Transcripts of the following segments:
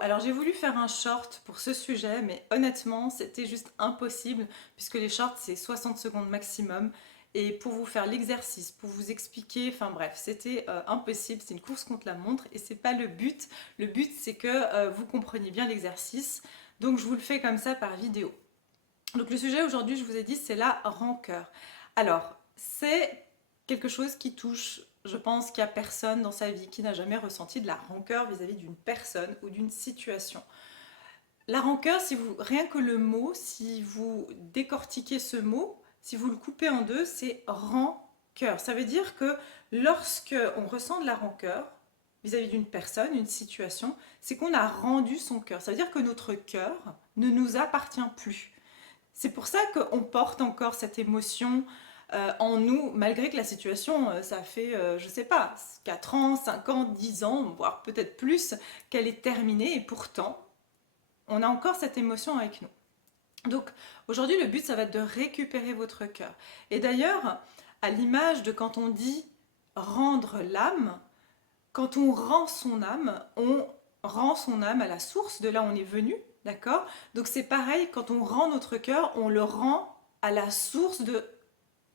alors j'ai voulu faire un short pour ce sujet, mais honnêtement, c'était juste impossible, puisque les shorts, c'est 60 secondes maximum. Et pour vous faire l'exercice, pour vous expliquer, enfin bref, c'était impossible, c'est une course contre la montre, et c'est pas le but. Le but, c'est que vous compreniez bien l'exercice, donc je vous le fais comme ça par vidéo. Donc le sujet aujourd'hui, je vous ai dit, c'est la rancœur. Alors, c'est quelque chose qui touche, je pense qu'il n'y a personne dans sa vie qui n'a jamais ressenti de la rancœur vis-à-vis d'une personne ou d'une situation. La rancœur, si vous, rien que le mot, si vous décortiquez ce mot, si vous le coupez en deux, c'est rancœur. Ça veut dire que lorsque on ressent de la rancœur vis-à-vis d'une personne, une situation, c'est qu'on a rendu son cœur. Ça veut dire que notre cœur ne nous appartient plus. C'est pour ça qu'on porte encore cette émotion en nous, malgré que la situation, ça fait, je sais pas, 4 ans, 5 ans, 10 ans, voire peut-être plus, qu'elle est terminée, et pourtant, on a encore cette émotion avec nous. Donc aujourd'hui, le but, ça va être de récupérer votre cœur. Et d'ailleurs, à l'image de quand on dit rendre l'âme, quand on rend son âme à la source de là où on est venu, d'accord? Donc c'est pareil, quand on rend notre cœur, on le rend à la source de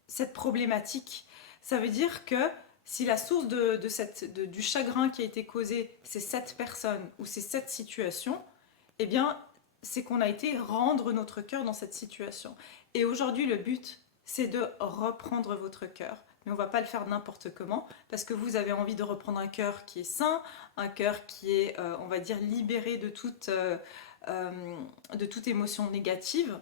cette problématique. Ça veut dire que si la source du chagrin qui a été causé, c'est cette personne ou c'est cette situation, eh bien, c'est qu'on a été rendre notre cœur dans cette situation. Et aujourd'hui, le but, c'est de reprendre votre cœur. Mais on ne va pas le faire n'importe comment, parce que vous avez envie de reprendre un cœur qui est sain, un cœur qui est, on va dire, libéré de toute émotion négative.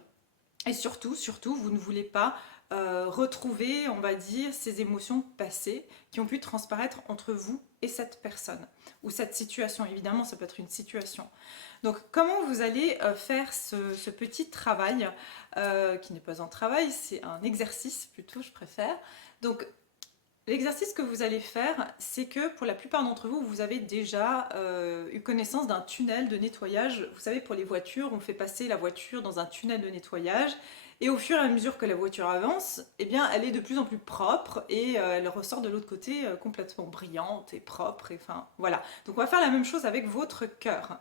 Et surtout, surtout, vous ne voulez pas retrouver, on va dire, ces émotions passées qui ont pu transparaître entre vous et cette personne ou cette situation. Évidemment, ça peut être une situation. Donc, comment vous allez faire ce petit travail, qui n'est pas un travail, c'est un exercice plutôt, je préfère. Donc, l'exercice que vous allez faire, c'est que pour la plupart d'entre vous, vous avez déjà eu connaissance d'un tunnel de nettoyage. Vous savez, pour les voitures, on fait passer la voiture dans un tunnel de nettoyage. Et au fur et à mesure que la voiture avance, eh bien, elle est de plus en plus propre et elle ressort de l'autre côté complètement brillante et propre. Et enfin, voilà. Donc, on va faire la même chose avec votre cœur.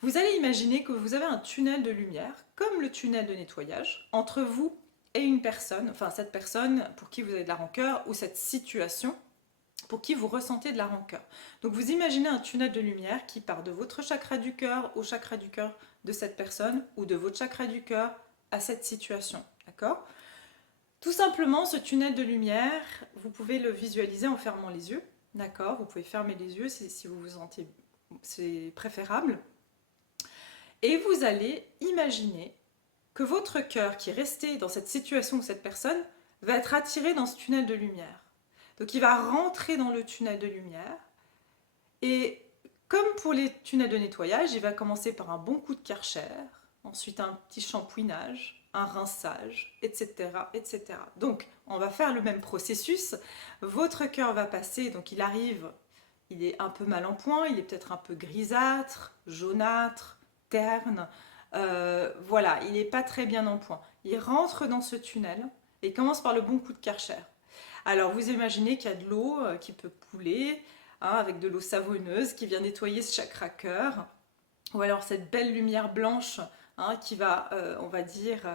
Vous allez imaginer que vous avez un tunnel de lumière, comme le tunnel de nettoyage, entre vous et une personne, enfin cette personne pour qui vous avez de la rancœur ou cette situation pour qui vous ressentez de la rancœur. Donc vous imaginez un tunnel de lumière qui part de votre chakra du cœur au chakra du cœur de cette personne ou de votre chakra du cœur à cette situation, d'accord? Tout simplement, ce tunnel de lumière, vous pouvez le visualiser en fermant les yeux, d'accord? Vous pouvez fermer les yeux si vous vous sentez, c'est préférable. Et vous allez imaginer que votre cœur qui est resté dans cette situation ou cette personne va être attiré dans ce tunnel de lumière. Donc il va rentrer dans le tunnel de lumière et comme pour les tunnels de nettoyage, il va commencer par un bon coup de Karcher, ensuite un petit shampouinage, un rinçage, etc., etc. Donc on va faire le même processus. Votre cœur va passer, donc il arrive, il est un peu mal en point, il est peut-être un peu grisâtre, jaunâtre, terne. Voilà, il n'est pas très bien en point. Il rentre dans ce tunnel et il commence par le bon coup de Karcher. Alors vous imaginez qu'il y a de l'eau qui peut couler, hein, avec de l'eau savonneuse qui vient nettoyer ce chakra cœur, ou alors cette belle lumière blanche, hein, qui va, on va dire,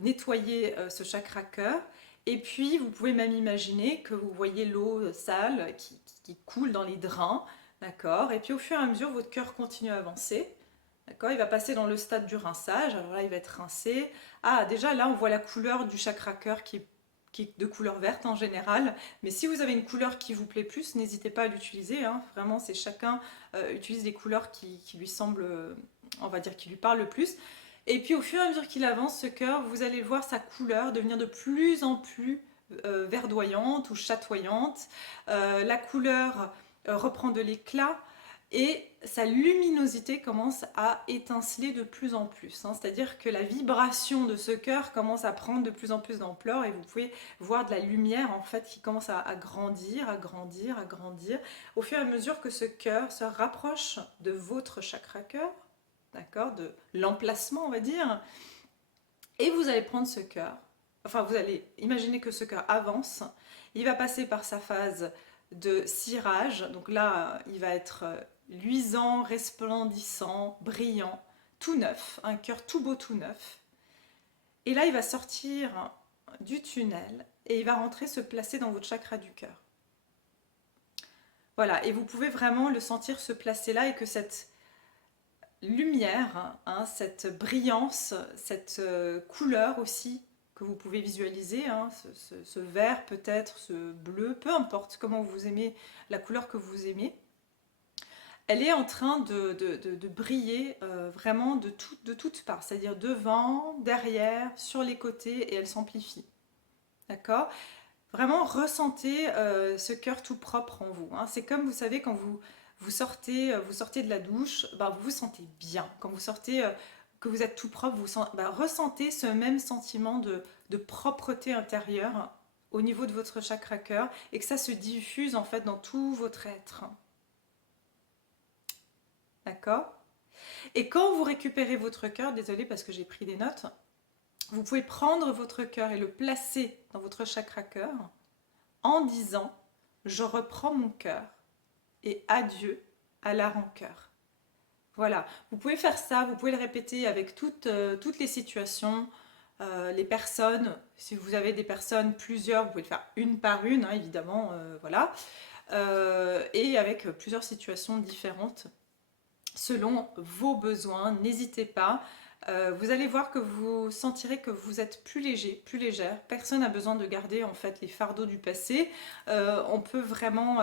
nettoyer ce chakra cœur. Et puis vous pouvez même imaginer que vous voyez l'eau sale qui coule dans les drains, d'accord? Et puis au fur et à mesure, votre cœur continue à avancer. D'accord, il va passer dans le stade du rinçage. Alors là, il va être rincé. Ah, déjà là, on voit la couleur du chakra cœur qui est de couleur verte en général. Mais si vous avez une couleur qui vous plaît plus, n'hésitez pas à l'utiliser, hein. Vraiment, c'est chacun utilise les couleurs qui lui semblent, on va dire, qui lui parlent le plus. Et puis au fur et à mesure qu'il avance, ce cœur, vous allez voir sa couleur devenir de plus en plus verdoyante ou chatoyante. La couleur reprend de l'éclat et sa luminosité commence à étinceler de plus en plus, hein. C'est-à-dire que la vibration de ce cœur commence à prendre de plus en plus d'ampleur et vous pouvez voir de la lumière en fait qui commence à grandir, à grandir, à grandir au fur et à mesure que ce cœur se rapproche de votre chakra cœur, d'accord, de l'emplacement on va dire, et vous allez prendre ce cœur, enfin vous allez imaginer que ce cœur avance, il va passer par sa phase de cirage, donc là il va être luisant, resplendissant, brillant, tout neuf, un cœur tout beau, tout neuf. Et là, il va sortir du tunnel et il va rentrer se placer dans votre chakra du cœur. Voilà, et vous pouvez vraiment le sentir se placer là et que cette lumière, hein, cette brillance, cette couleur aussi que vous pouvez visualiser, hein, ce vert peut-être, ce bleu, peu importe comment vous aimez, la couleur que vous aimez, elle est en train de briller vraiment de toutes parts, c'est-à-dire devant, derrière, sur les côtés, et elle s'amplifie. D'accord? Vraiment ressentez ce cœur tout propre en vous, hein. C'est comme vous savez quand vous sortez de la douche, bah, vous vous sentez bien. Quand vous sortez, que vous êtes tout propre, bah, ressentez ce même sentiment de propreté intérieure au niveau de votre chakra cœur et que ça se diffuse en fait dans tout votre être. D'accord? Et quand vous récupérez votre cœur, désolé parce que j'ai pris des notes, vous pouvez prendre votre cœur et le placer dans votre chakra cœur en disant je reprends mon cœur et adieu à la rancœur. Voilà, vous pouvez faire ça, vous pouvez le répéter avec toutes les situations, les personnes. Si vous avez des personnes, plusieurs, vous pouvez le faire une par une, hein, évidemment, voilà. Et avec plusieurs situations différentes selon vos besoins. N'hésitez pas. Vous allez voir que vous sentirez que vous êtes plus léger, plus légère. Personne n'a besoin de garder en fait les fardeaux du passé. On peut vraiment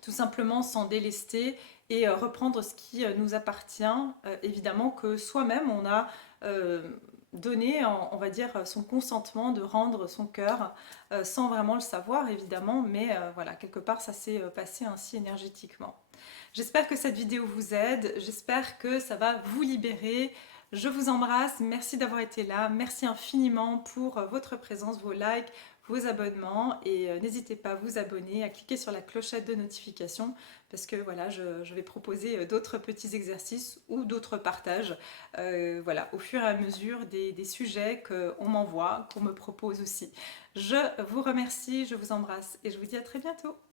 tout simplement s'en délester et reprendre ce qui nous appartient. Évidemment que soi-même on a donné, on va dire, son consentement de rendre son cœur sans vraiment le savoir évidemment, mais voilà, quelque part ça s'est passé ainsi énergétiquement. J'espère que cette vidéo vous aide, j'espère que ça va vous libérer. Je vous embrasse, merci d'avoir été là, merci infiniment pour votre présence, vos likes, vos abonnements et n'hésitez pas à vous abonner, à cliquer sur la clochette de notification parce que voilà, je vais proposer d'autres petits exercices ou d'autres partages voilà, au fur et à mesure des sujets qu'on m'envoie, qu'on me propose aussi. Je vous remercie, je vous embrasse et je vous dis à très bientôt.